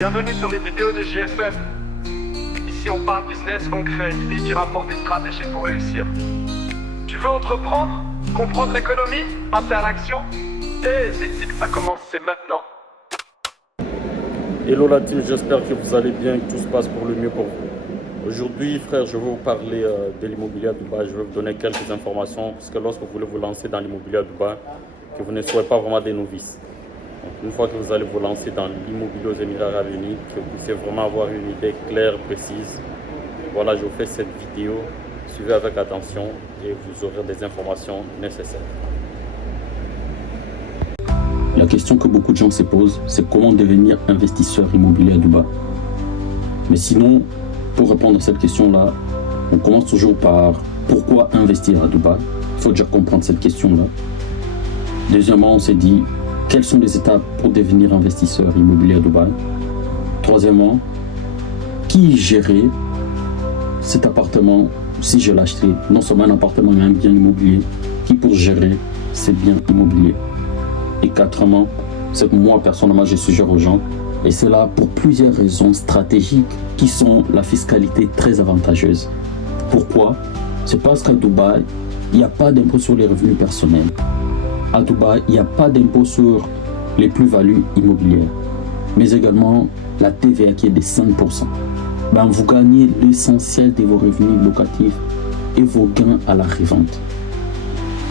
Bienvenue sur les vidéos de JFM. Ici on parle business concret, idées qui rapportent des stratégies pour réussir. Tu veux entreprendre, comprendre l'économie, interaction? Et c'est ici que ça commence, c'est maintenant. Hello la team, j'espère que vous allez bien, que tout se passe pour le mieux pour vous. Aujourd'hui frère, je vais vous parler de l'immobilier à Dubaï. Je vais vous donner quelques informations parce que lorsque vous voulez vous lancer dans l'immobilier à Dubaï, que vous ne soyez pas vraiment des novices. Donc, une fois que vous allez vous lancer dans l'immobilier aux Émirats Arabes Unis, que vous puissiez vraiment avoir une idée claire, précise, voilà, je vous fais cette vidéo. Suivez avec attention et vous aurez des informations nécessaires. La question que beaucoup de gens se posent, c'est comment devenir investisseur immobilier à Dubaï. Mais sinon, pour répondre à cette question-là, on commence toujours par pourquoi investir à Dubaï. Il faut déjà comprendre cette question-là. Deuxièmement, on s'est dit quelles sont les étapes pour devenir investisseur immobilier à Dubaï. Troisièmement, qui gérait cet appartement si je l'achetais, non seulement un appartement mais un bien immobilier, qui pour gérer ces biens immobiliers. Et quatrièmement, c'est que moi personnellement je suggère aux gens, et c'est là pour plusieurs raisons stratégiques qui sont la fiscalité très avantageuse. Pourquoi? C'est parce qu'à Dubaï, il n'y a pas d'impôt sur les revenus personnels. À Dubaï, il n'y a pas d'impôt sur les plus-values immobilières, mais également la TVA qui est de 5%. Vous gagnez l'essentiel de vos revenus locatifs et vos gains à la revente.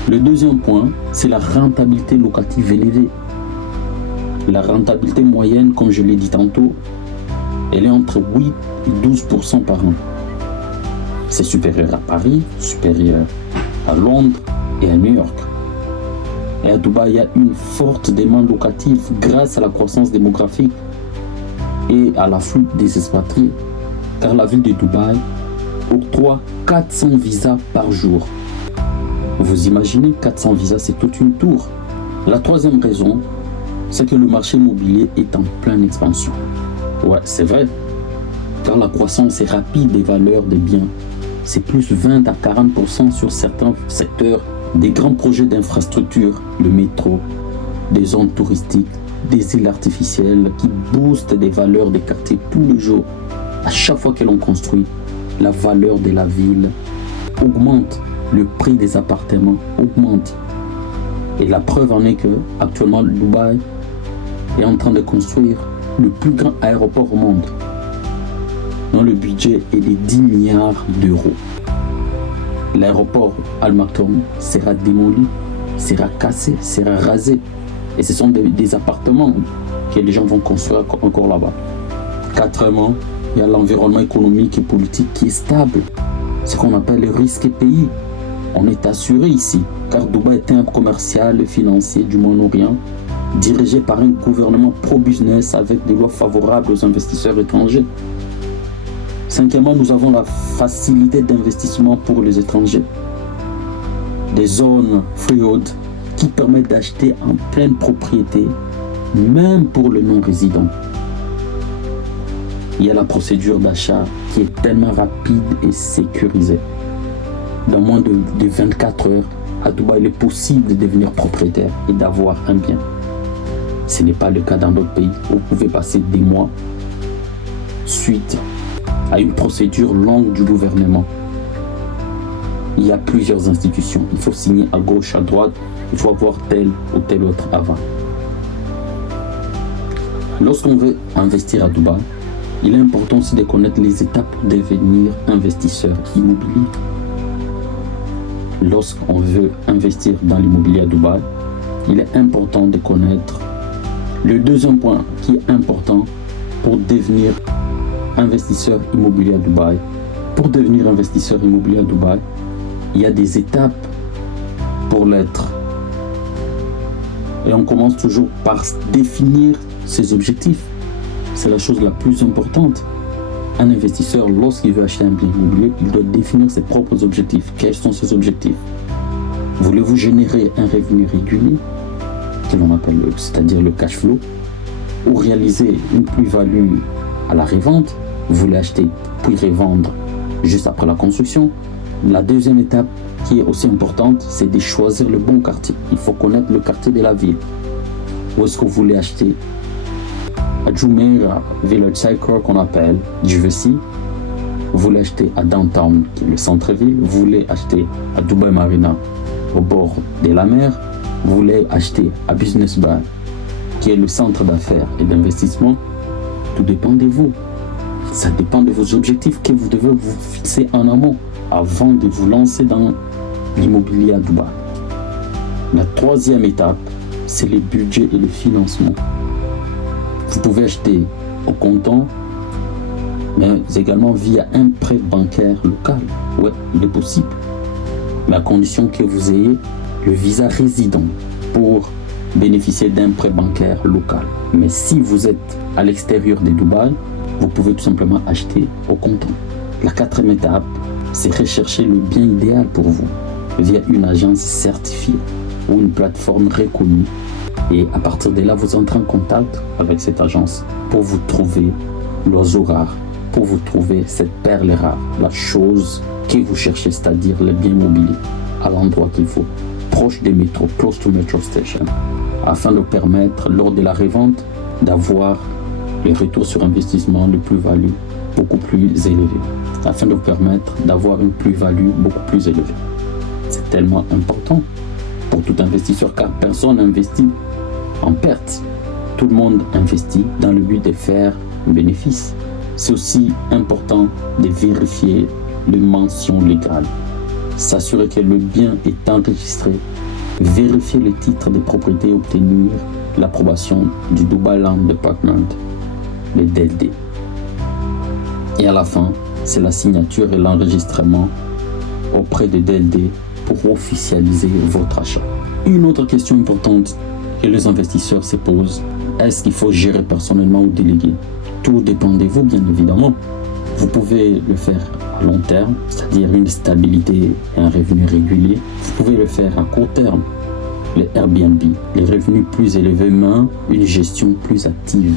Le deuxième point, c'est la rentabilité locative élevée. La rentabilité moyenne, comme je l'ai dit tantôt, elle est entre 8 et 12% par an. C'est supérieur à Paris, supérieur à Londres et à New York. Et à Dubaï, il y a une forte demande locative grâce à la croissance démographique et à l'afflux des expatriés. Car la ville de Dubaï octroie 400 visas par jour. Vous imaginez, 400 visas, c'est toute une tour. La troisième raison, c'est que le marché immobilier est en pleine expansion. Ouais, c'est vrai. Car la croissance est rapide des valeurs des biens. C'est plus 20 à 40% sur certains secteurs. Des grands projets d'infrastructures, le métro, des zones touristiques, des îles artificielles qui boostent des valeurs des quartiers tous les jours. À chaque fois que l'on construit, la valeur de la ville augmente, le prix des appartements augmente. Et la preuve en est que actuellement Dubaï est en train de construire le plus grand aéroport au monde, dont le budget est de 10 milliards d'euros. L'aéroport Al Maktoum sera démoli, sera cassé, sera rasé. Et ce sont des appartements que les gens vont construire encore là-bas. Quatrièmement, il y a l'environnement économique et politique qui est stable. Ce qu'on appelle le risque pays. On est assuré ici, car Dubaï est un commercial et financier du Moyen-Orient, dirigé par un gouvernement pro-business avec des lois favorables aux investisseurs étrangers. Cinquièmement, nous avons la facilité d'investissement pour les étrangers. Des zones freehold qui permettent d'acheter en pleine propriété, même pour les non-résidents. Il y a la procédure d'achat qui est tellement rapide et sécurisée. Dans moins de 24 heures, à Dubaï, il est possible de devenir propriétaire et d'avoir un bien. Ce n'est pas le cas dans d'autres pays où vous pouvez passer des mois suite à une procédure longue du gouvernement. Il y a plusieurs institutions. Il faut signer à gauche, à droite. Il faut avoir tel ou tel autre avant. Lorsqu'on veut investir à Dubaï, il est important aussi de connaître les étapes pour devenir investisseur immobilier. Lorsqu'on veut investir dans l'immobilier à Dubaï, il est important de connaître le deuxième point qui est important pour devenir investisseur immobilier à Dubaï. Pour devenir investisseur immobilier à Dubaï, il y a des étapes pour l'être. Et on commence toujours par définir ses objectifs. C'est la chose la plus importante. Un investisseur, lorsqu'il veut acheter un bien immobilier, il doit définir ses propres objectifs. Quels sont ses objectifs? Voulez-vous générer un revenu régulier, que l'on appelle, c'est-à-dire le cash flow, ou réaliser une plus-value à la revente? Vous voulez acheter puis revendre juste après la construction? La deuxième étape qui est aussi importante, c'est de choisir le bon quartier. Il faut connaître le quartier de la ville. Où est-ce que vous voulez acheter à Jumeirah Village Cycle qu'on appelle GVC. Vous voulez acheter à Downtown, qui est le centre-ville. Vous voulez acheter à Dubai Marina, au bord de la mer. Vous voulez acheter à Business Bay, qui est le centre d'affaires et d'investissement. Tout dépend de vous. Ça dépend de vos objectifs que vous devez vous fixer en amont avant de vous lancer dans l'immobilier à Dubaï. La troisième étape, c'est le budget et le financement. Vous pouvez acheter au comptant, mais également via un prêt bancaire local. Ouais, il est possible, mais à condition que vous ayez le visa résident pour bénéficier d'un prêt bancaire local. Mais si vous êtes à l'extérieur de Dubaï, vous pouvez tout simplement acheter au comptant. La quatrième étape, c'est rechercher le bien idéal pour vous via une agence certifiée ou une plateforme reconnue. Et à partir de là, vous entrez en contact avec cette agence pour vous trouver l'oiseau rare, pour vous trouver cette perle rare, la chose que vous cherchez, c'est-à-dire le bien immobilier, à l'endroit qu'il faut, proche des métros, close to metro station, afin de permettre, lors de la revente, d'avoir les retours sur investissement, de plus-value beaucoup plus élevés, afin de vous permettre d'avoir une plus-value beaucoup plus élevée. C'est tellement important pour tout investisseur, car personne n'investit en perte. Tout le monde investit dans le but de faire un bénéfice. C'est aussi important de vérifier les mentions légales, s'assurer que le bien est enregistré, vérifier les titres de propriété et obtenir l'approbation du Dubai Land Department, le DLD. Et à la fin, c'est la signature et l'enregistrement auprès de DLD pour officialiser votre achat. Une autre question importante que les investisseurs se posent, est-ce qu'il faut gérer personnellement ou déléguer? Tout dépend de vous, bien évidemment. Vous pouvez le faire à long terme, c'est-à-dire une stabilité et un revenu régulier. Vous pouvez le faire à court terme, les Airbnb, les revenus plus élevés, mais une gestion plus active.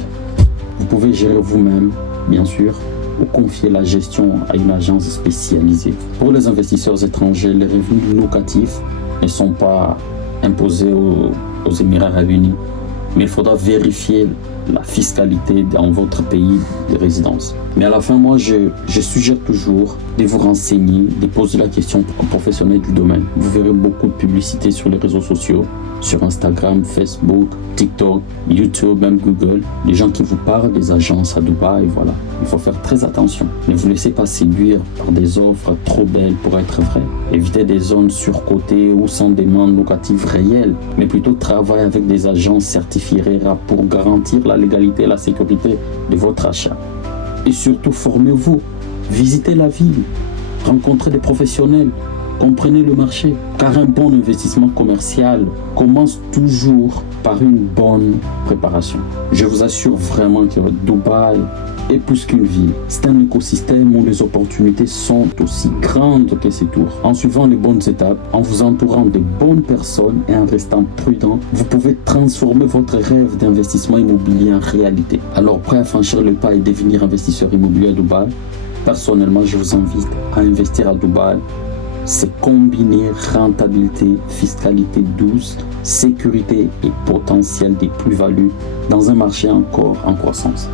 Vous pouvez gérer vous-même, bien sûr, ou confier la gestion à une agence spécialisée. Pour les investisseurs étrangers, les revenus locatifs ne sont pas imposés aux Émirats Arabes Unis, mais il faudra vérifier la fiscalité dans votre pays de résidence. Mais à la fin, moi, je suggère toujours de vous renseigner, de poser la question aux professionnels du domaine. Vous verrez beaucoup de publicité sur les réseaux sociaux, sur Instagram, Facebook, TikTok, YouTube, même Google. Des gens qui vous parlent des agences à Dubaï, voilà. Il faut faire très attention. Ne vous laissez pas séduire par des offres trop belles pour être vraies. Évitez des zones surcotées ou sans demande locative réelle, mais plutôt travaillez avec des agences certifiées RERA pour garantir la légalité et la sécurité de votre achat. Et surtout, formez-vous, visitez la ville, rencontrez des professionnels, comprenez le marché. Car un bon investissement commercial commence toujours par une bonne préparation. Je vous assure vraiment que Dubaï est plus qu'une ville. C'est un écosystème où les opportunités sont aussi grandes que ses tours. En suivant les bonnes étapes, en vous entourant de bonnes personnes et en restant prudent, vous pouvez transformer votre rêve d'investissement immobilier en réalité. Alors, prêt à franchir le pas et devenir investisseur immobilier à Dubaï? Personnellement, je vous invite à investir à Dubaï. C'est combiner rentabilité, fiscalité douce, sécurité et potentiel des plus-values dans un marché encore en croissance.